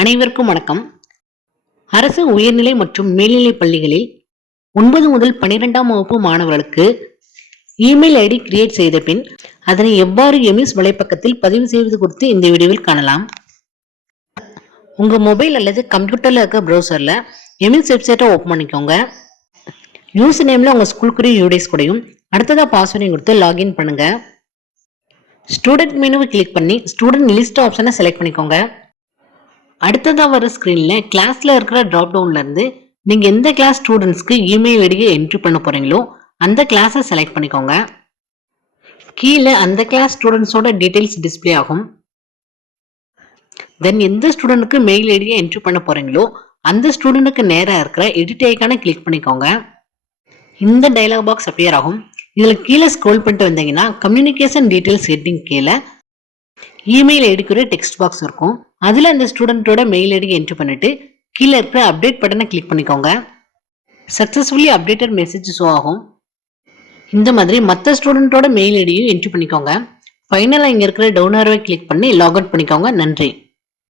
அனைவருக்கும் வணக்கம். அரசு உயர்நிலை மற்றும் மேல்நிலை பள்ளிகளில் 9 முதல் 12ஆம் வகுப்பு மாணவர்களுக்கு இமெயில் ஐடி கிரியேட் செய்த பின் அதனை எவ்வாறு எம்இஸ் வலைப்பக்கத்தில் பதிவு செய்வது குறித்து இந்த வீடியோவில் காணலாம். உங்க மொபைல் அல்லது கம்ப்யூட்டர்ல இருக்க ப்ரௌசர்ல எம்இஸ் வெப்சைட்டை ஓபன் பண்ணிக்கோங்க. யூசர் நேம்ல உங்க ஸ்கூல் கூடயும் யூடிஎஸ் கூடயும் அடுத்ததா பாஸ்வேர்டையும் கொடுத்து லாகின் பண்ணுங்க. ஸ்டூடெண்ட் மெனுவை கிளிக் பண்ணி ஸ்டூடெண்ட் லிஸ்ட் ஆப்ஷனை செலக்ட் பண்ணிக்கோங்க. அடுத்ததா வர ஸ்கிரீன்ல கிளாஸ்ல இருக்கிற டிராப் டவுன்ல இருந்து நீங்க எந்த கிளாஸ் ஸ்டூடெண்ட்ஸ்க்கு இமெயில் ஐடியை என்ட்ரி பண்ண போறீங்களோ அந்த கிளாஸை செலக்ட் பண்ணிக்கோங்க. கீழே அந்த கிளாஸ் ஸ்டூடெண்ட்ஸோட டீடைல்ஸ் டிஸ்பிளே ஆகும். தென் எந்த ஸ்டூடெண்ட்க்கு மெயில் ஐடியை என்ட்ரி பண்ண போறீங்களோ அந்த ஸ்டூடெண்ட்க்கு நேரா இருக்கிற எடிட் ஐகானை கிளிக் பண்ணிக்கோங்க. இந்த டயலாக் பாக்ஸ் அப்பியர் ஆகும். இதுல கீழே ஸ்க்ரோல் பண்ணிட்டு வந்தீங்கன்னா கம்யூனிகேஷன் டீடைல்ஸ் ஹெட்டிங் கீழே இமெயில் ஐடிக்கு ஒரு டெக்ஸ்ட் பாக்ஸ் இருக்கும். அதுல அந்த ஸ்டூடெண்டோட மெயில் ஐடி என்ட்ரி பண்ணிட்டு கீழே இருக்கிற அப்டேட் பட்டனை கிளிக் பண்ணிக்கோங்க. சக்சஸ்ஃபுல்லி அப்டேட்டட் மெசேஜ் ஷோ ஆகும். இந்த மாதிரி மற்ற ஸ்டூடெண்டோட மெயில் ஐடியும் என்ட்ரி பண்ணிக்கோங்க. ஃபைனலா இங்க இருக்கிற டவுன் ஆரோவை கிளிக் பண்ணி லாக் அவுட் பண்ணிக்கோங்க. நன்றி.